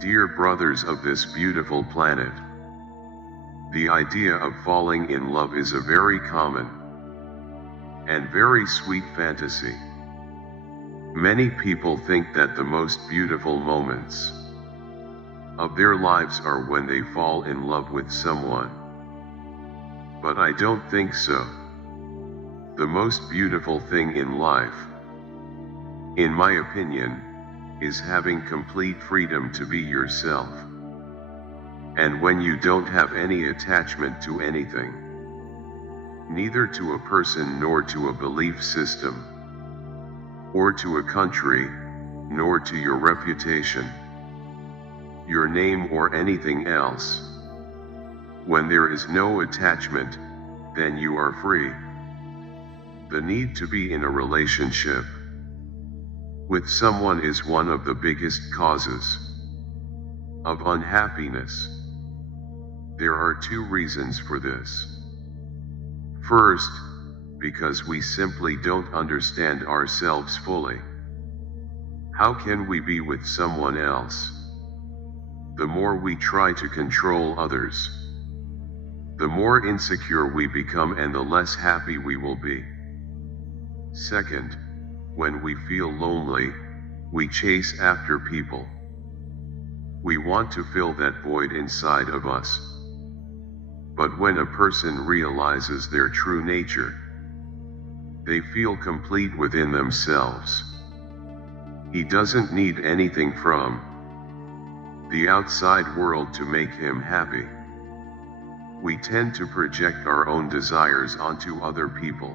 Dear brothers of this beautiful planet, the idea of falling in love is a very common and very sweet fantasy. Many people think that the most beautiful moments of their lives are when they fall in love with someone. But I don't think so. The most beautiful thing in life, in my opinion, is having complete freedom to be yourself. And when you don't have any attachment to anything, neither to a person nor to a belief system, or to a country, nor to your reputation, your name or anything else. When there is no attachment, then you are free. The need to be in a relationship with someone is one of the biggest causes of unhappiness. There are two reasons for this. First, because we simply don't understand ourselves fully. How can we be with someone else? The more we try to control others, the more insecure we become and the less happy we will be. Second, when we feel lonely, we chase after people. We want to fill that void inside of us. But when a person realizes their true nature, they feel complete within themselves. He doesn't need anything from the outside world to make him happy. We tend to project our own desires onto other people.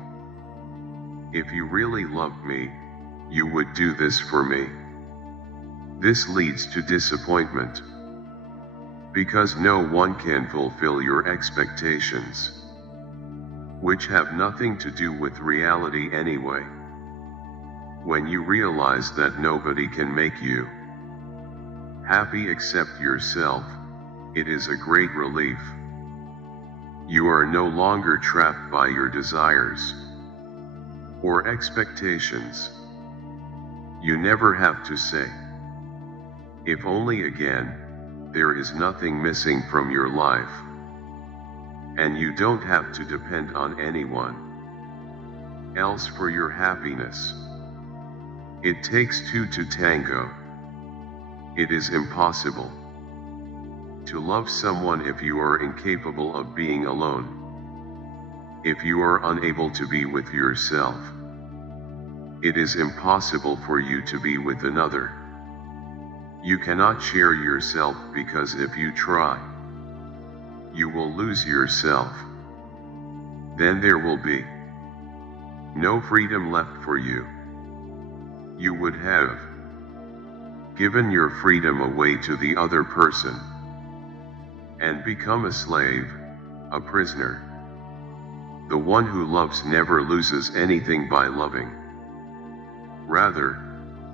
If you really loved me, you would do this for me. This leads to disappointment, because no one can fulfill your expectations, which have nothing to do with reality anyway. When you realize that nobody can make you happy except yourself, it is a great relief. You are no longer trapped by your desires or expectations. You never have to say, if only again. There is nothing missing from your life, and you don't have to depend on anyone else for your happiness. It takes two to tango. It is impossible to love someone if you are incapable of being alone. If you are unable to be with yourself, it is impossible for you to be with another. You cannot share yourself, because if you try, you will lose yourself. Then there will be no freedom left for you. You would have given your freedom away to the other person and become a slave, a prisoner. The one who loves never loses anything by loving. Rather,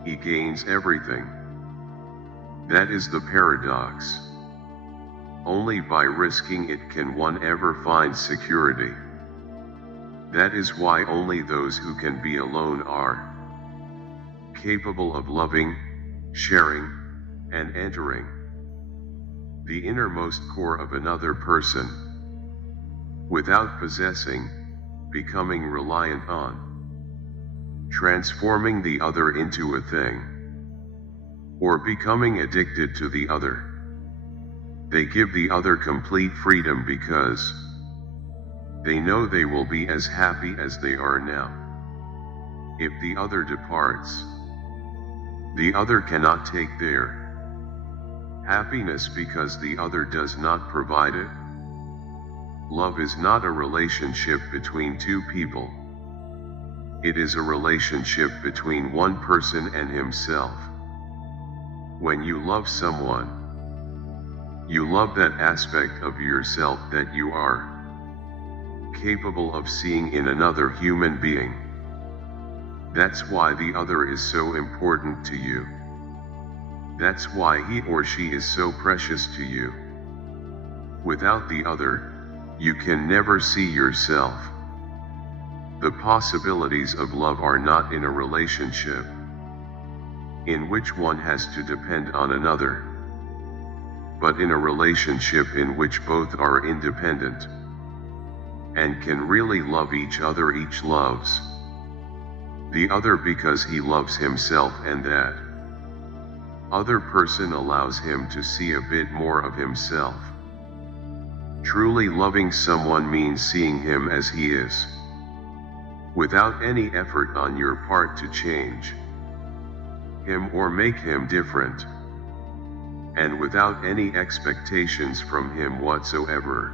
he gains everything. That is the paradox. Only by risking it can one ever find security. That is why only those who can be alone are capable of loving, sharing, and entering the innermost core of another person, without possessing, becoming reliant on, transforming the other into a thing, or becoming addicted to the other. They give the other complete freedom because they know they will be as happy as they are now. If the other departs, the other cannot take their happiness because the other does not provide it. Love is not a relationship between two people. It is a relationship between one person and himself. When you love someone, you love that aspect of yourself that you are capable of seeing in another human being. That's why the other is so important to you. That's why he or she is so precious to you. Without the other, you can never see yourself. The possibilities of love are not in a relationship in which one has to depend on another. but in a relationship in which both are independent and can really love each other, each loves the other because he loves himself, and that other person allows him to see a bit more of himself. Truly loving someone means seeing him as he is, without any effort on your part to change him or make him different, and without any expectations from him whatsoever.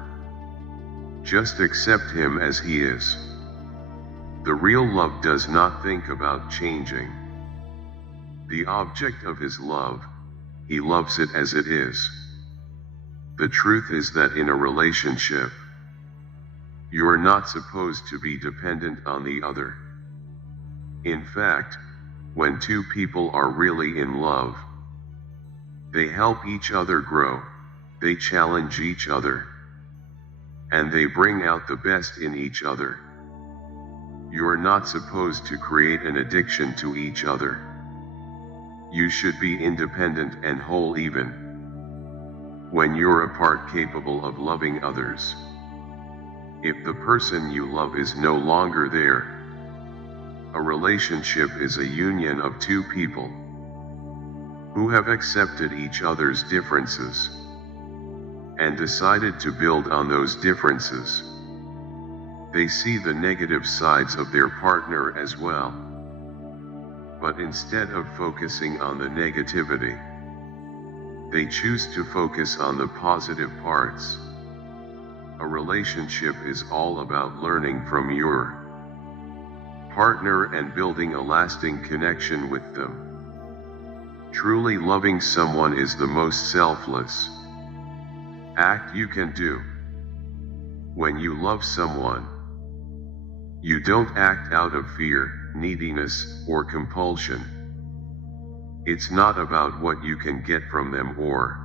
Just accept him as he is. The real love does not think about changing the object of his love, he loves it as it is. The truth is that in a relationship, you are not supposed to be dependent on the other. In fact, when two people are really in love, they help each other grow, they challenge each other, and they bring out the best in each other. You are not supposed to create an addiction to each other. You should be independent and whole even when you're apart, capable of loving others. If the person you love is no longer there, a relationship is a union of two people who have accepted each other's differences and decided to build on those differences. They see the negative sides of their partner as well, but instead of focusing on the negativity, they choose to focus on the positive parts. A relationship is all about learning from your partner and building a lasting connection with them. Truly loving someone is the most selfless act you can do. When you love someone, you don't act out of fear, neediness, or compulsion. It's not about what you can get from them or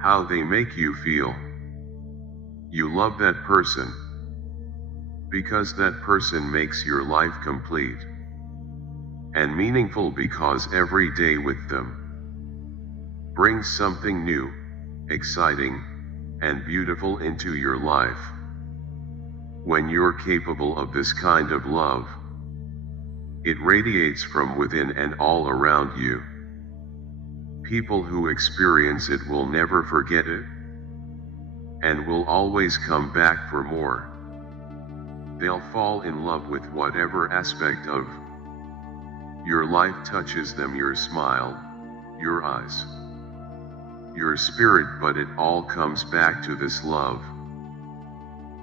how they make you feel. You love that person because that person makes your life complete and meaningful, because every day with them brings something new, exciting, and beautiful into your life. When you're capable of this kind of love, it radiates from within and all around you. People who experience it will never forget it and will always come back for more. They'll fall in love with whatever aspect of your life touches them, your smile, your eyes, your spirit, but it all comes back to this love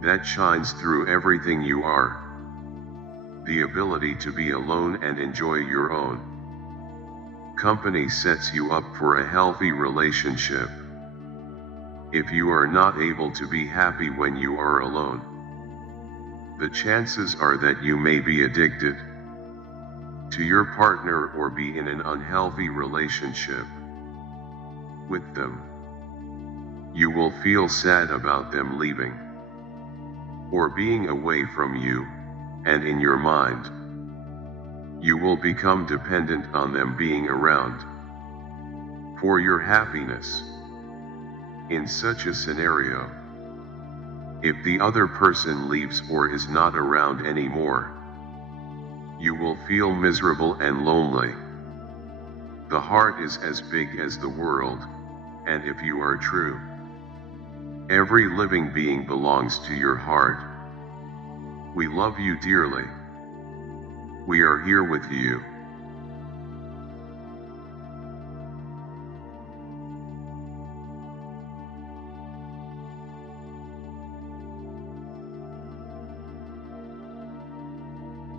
that shines through everything you are. The ability to be alone and enjoy your own company sets you up for a healthy relationship. If you are not able to be happy when you are alone, the chances are that you may be addicted to your partner or be in an unhealthy relationship with them. You will feel sad about them leaving or being away from you, and in your mind, you will become dependent on them being around for your happiness. In such a scenario, if the other person leaves or is not around anymore, you will feel miserable and lonely. The heart is as big as the world, and if you are true, every living being belongs to your heart. We love you dearly. We are here with you.